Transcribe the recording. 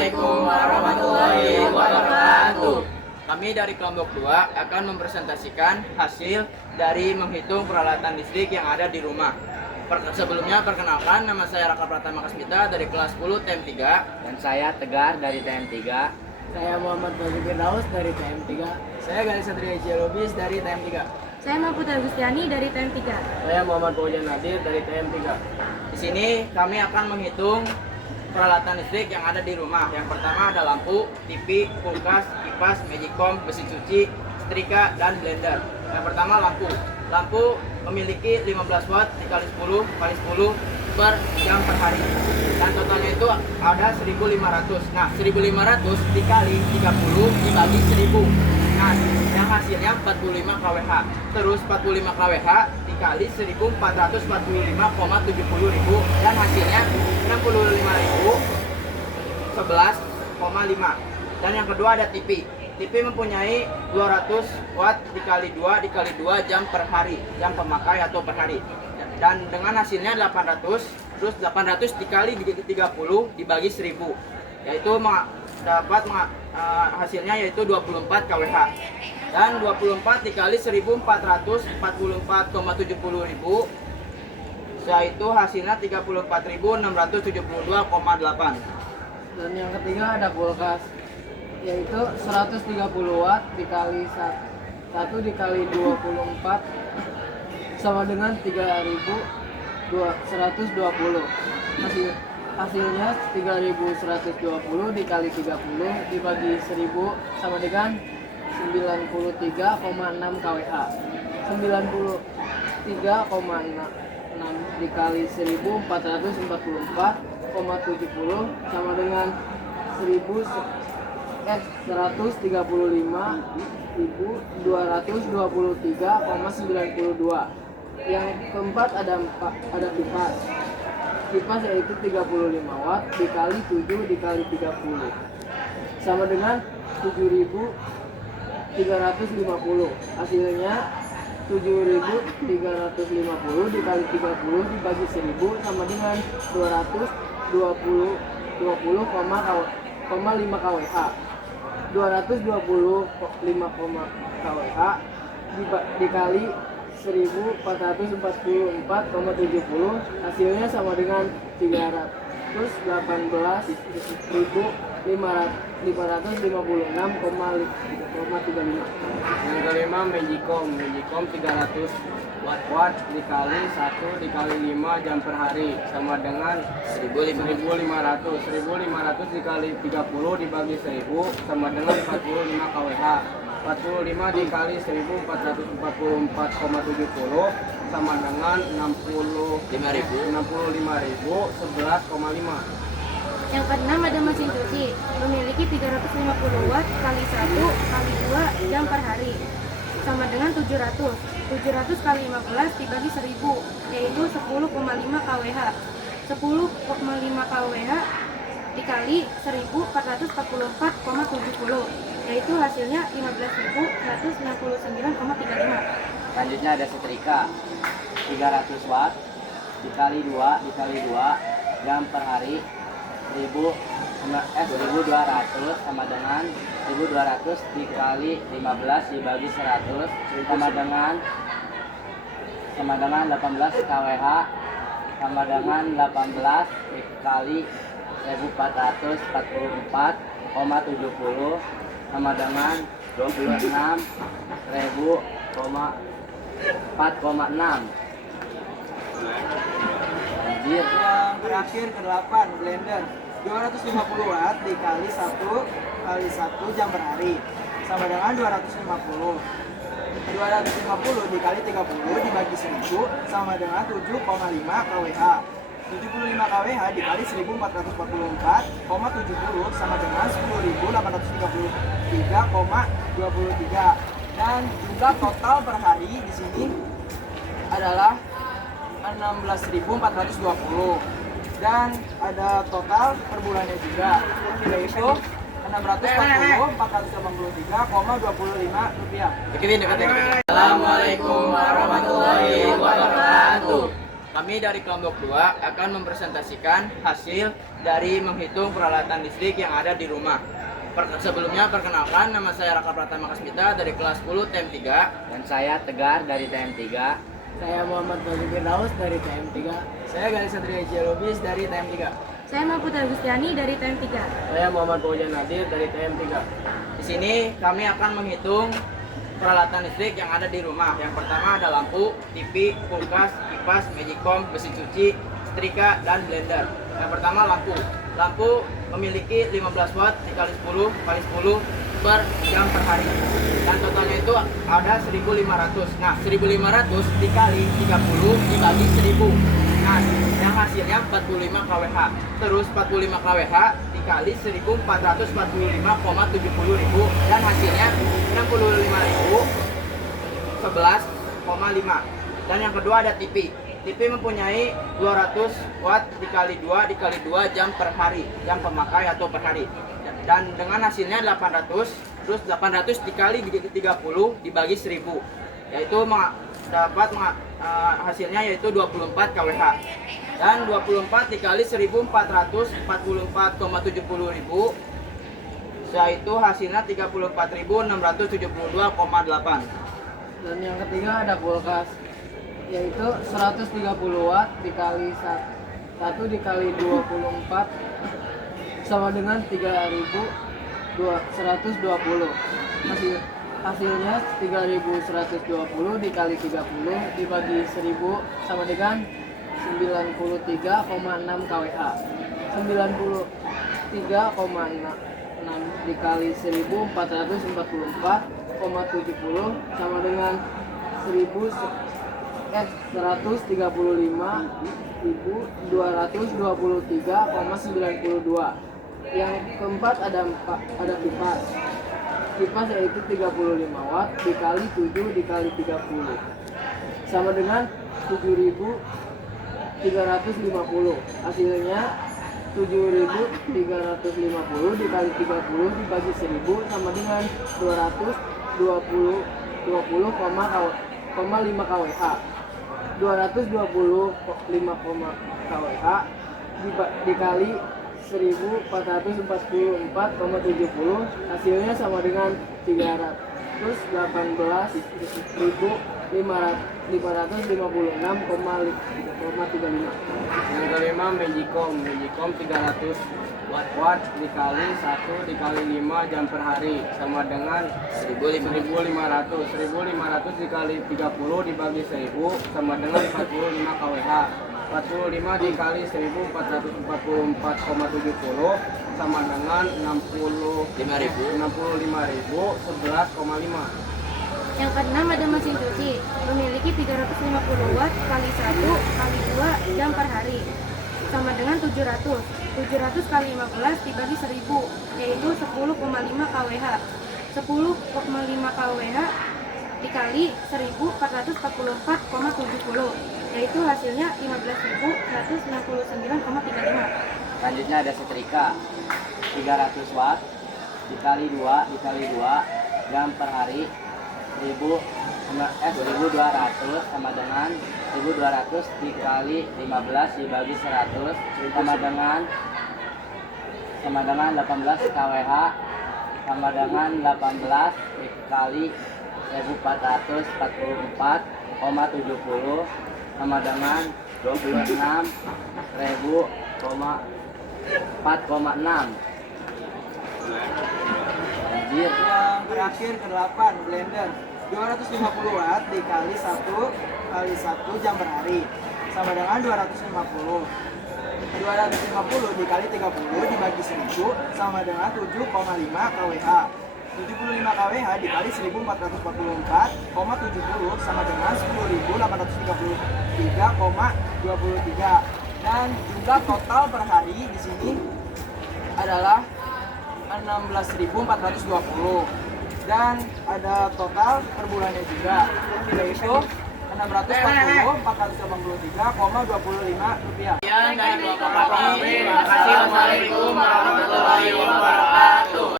Assalamualaikum warahmatullahi wabarakatuh. Kami dari kelompok 2 akan mempresentasikan hasil dari menghitung peralatan listrik yang ada di rumah. Sebelumnya perkenalkan, nama saya Raka Pratama Kasmita dari kelas 10 TM 3. Dan saya Tegar dari TM 3. Saya Muhammad Fauzi Firdaus dari TM 3. Saya Galis Satria Lubis dari TM 3. Saya Mahfuda Gustiani dari TM 3. Saya Muhammad Fauzian Nadir dari TM 3. Di sini kami akan menghitung peralatan listrik yang ada di rumah. Yang pertama ada lampu, TV, kulkas, kipas, magicom, mesin cuci, setrika, dan blender. Yang pertama lampu. Lampu memiliki 15 watt dikali 10 kali 10 per jam per hari. Dan totalnya itu ada 1500. Nah, 1500 dikali 30 dibagi 1000. Nah, yang hasilnya 45 kWh. Terus 45 kWh dikali 1445,70 ribu dan hasilnya 65.000 11,5. Dan yang kedua ada TV. TV mempunyai 200 watt dikali 2 dikali 2 jam per hari, jam pemakai atau per hari. Dan dengan hasilnya 800, terus 800 dikali 30 dibagi 1000, yaitu dapat hasilnya yaitu 24 kWh. Dan 24 dikali 1444,70 ribu, yaitu hasilnya 34.672,8. Dan yang ketiga ada kulkas, yaitu 130 watt dikali 1 dikali 24 sama dengan 3.120. Hasilnya 3.120 dikali 30 dibagi 1000 sama dengan 93,6 kWh. 93,6 dikali 1444,70 sama dengan 135.223,92. Yang keempat ada kipas. Kipas yaitu 35 watt dikali 7 dikali 30 sama dengan 7.350. Hasilnya 7.350 dikali 30 dibagi 1000 sama dengan 220,5 kWh. 220,5 kWh dikali 1444,70 hasilnya sama dengan 300.556,35. Yang kelima magicom 300 watt dikali 1 dikali 5 jam per hari sama dengan 1500. 1500 dikali 30 dibagi 1000 sama dengan 45 kWh. 45 dikali 1444,70 sama dengan 65.011,5. Yang keenam ada mesin cuci, memiliki 350 watt kali 1 kali 2 jam per hari sama dengan 700. 700 kali 15 dibagi 1000, yaitu 10,5 kWh. 10,5 kWh dikali 1444,70, yaitu hasilnya 15.169,35. Selanjutnya ada setrika 300 watt dikali 2 dikali 2 jam per hari 1200 sama dengan 1200 dikali 15 dibagi 100 sama dengan 18 kWh sama dengan 18 dikali 1444,70 sama dengan 26.004,6. Yang terakhir ke-8 blender 250 watt dikali 1 kali 1 jam per hari sama dengan 250. 250 dikali 30 dibagi 1000 sama dengan 7,5 kWh. 75 kWh dikali 1444,70 sama dengan 10.833,23. Dan jumlah total per hari di sini adalah 16.420. Dan ada total per bulannya juga, yaitu 640.483,25 rupiah. Assalamualaikum warahmatullahi wabarakatuh. kami dari kelompok 2 akan mempresentasikan hasil dari menghitung peralatan listrik yang ada di rumah. Sebelumnya perkenalkan, nama saya Raka Pratama Kasmita dari kelas 10 TM 3. Dan saya Tegar dari TM 3. Saya Muhammad Fauzi Firdaus dari TM 3. Saya Galis Satria Lubis dari TM 3. Saya Mahfuda Gustiani dari TM 3. Saya Muhammad Fauzian Nadir dari TM 3. Di sini kami akan menghitung peralatan listrik yang ada di rumah. Yang pertama ada lampu, TV, kulkas, kipas, magicom, mesin cuci, setrika, dan blender. Yang pertama lampu. Lampu memiliki 15 watt dikali 10 kali 10 per jam per hari. Dan totalnya itu ada 1.500. Nah, 1.500 dikali 30 dibagi 1.000. Nah, yang hasilnya 45 kWh. Terus 45 kWh dikali 1.445,70 ribu dan hasilnya 65.011,5. Dan yang kedua ada TV. TV mempunyai 200 watt dikali 2 dikali 2 jam per hari, jam pemakai atau per hari. Dan dengan hasilnya 800, terus 800 dikali 30 dibagi 1000, yaitu hasilnya yaitu 24 kWh. Dan 24 dikali 1.444,70 ribu, yaitu hasilnya 34.672,8. Dan yang ketiga ada kulkas, yaitu 130 watt dikali 1 dikali 24 sama dengan 3.120. Hasilnya 3.120 dikali 30 dibagi 1000 sama dengan 93,6 kWh. 93,6 dikali 1.444,70 sama dengan 123.223,92. Yang keempat ada kipas. Kipas yaitu 35 watt dikali 7 dikali 30 sama dengan 7.350. Hasilnya 7.350 dikali 30 dibagi 1000 sama dengan 220,5 kWh. 225,5 kWh dikali 1.444,70 hasilnya sama dengan 318.556,35. Yang kelima magicom. Magicom 300 watt dikali 1 dikali 5 jam per hari sama dengan 1.500. 1.500 dikali 30 dibagi 1000 sama dengan 45 kWh. 45 dikali 1.444,70 sama dengan 65.011,5. Yang keenam ada mesin cuci, memiliki 350 watt kali 1 kali 2 jam per hari, sama dengan 700. 700 kali 15 dibagi 1000, yaitu 10,5 kWh. 10,5 kWh dikali 1.444,70, yaitu hasilnya 15.169,35. Selanjutnya ada setrika 300 watt dikali 2 dikali 2 jam per hari 1.200 sama dengan 1.200 dikali 15 dibagi 100 sama dengan 18 kWh sama dengan 18 dikali 1.444,70 sama dengan 26.004,6. Anjir. Yang terakhir ke-8 blender 250 watt dikali 1 kali 1 jam per hari sama dengan 250. 250 dikali 30 dibagi 1000 sama dengan 7,5 kWh. 75 kWh dikali 1.444,70 sama dengan 10.833,23. Dan jumlah total per hari di sini adalah 16.420. Dan ada total per bulannya juga, yaitu 640.483,25 rupiah. Sekian dari kelompok kami. Terima kasih. Wassalamualaikum warahmatullahi wabarakatuh.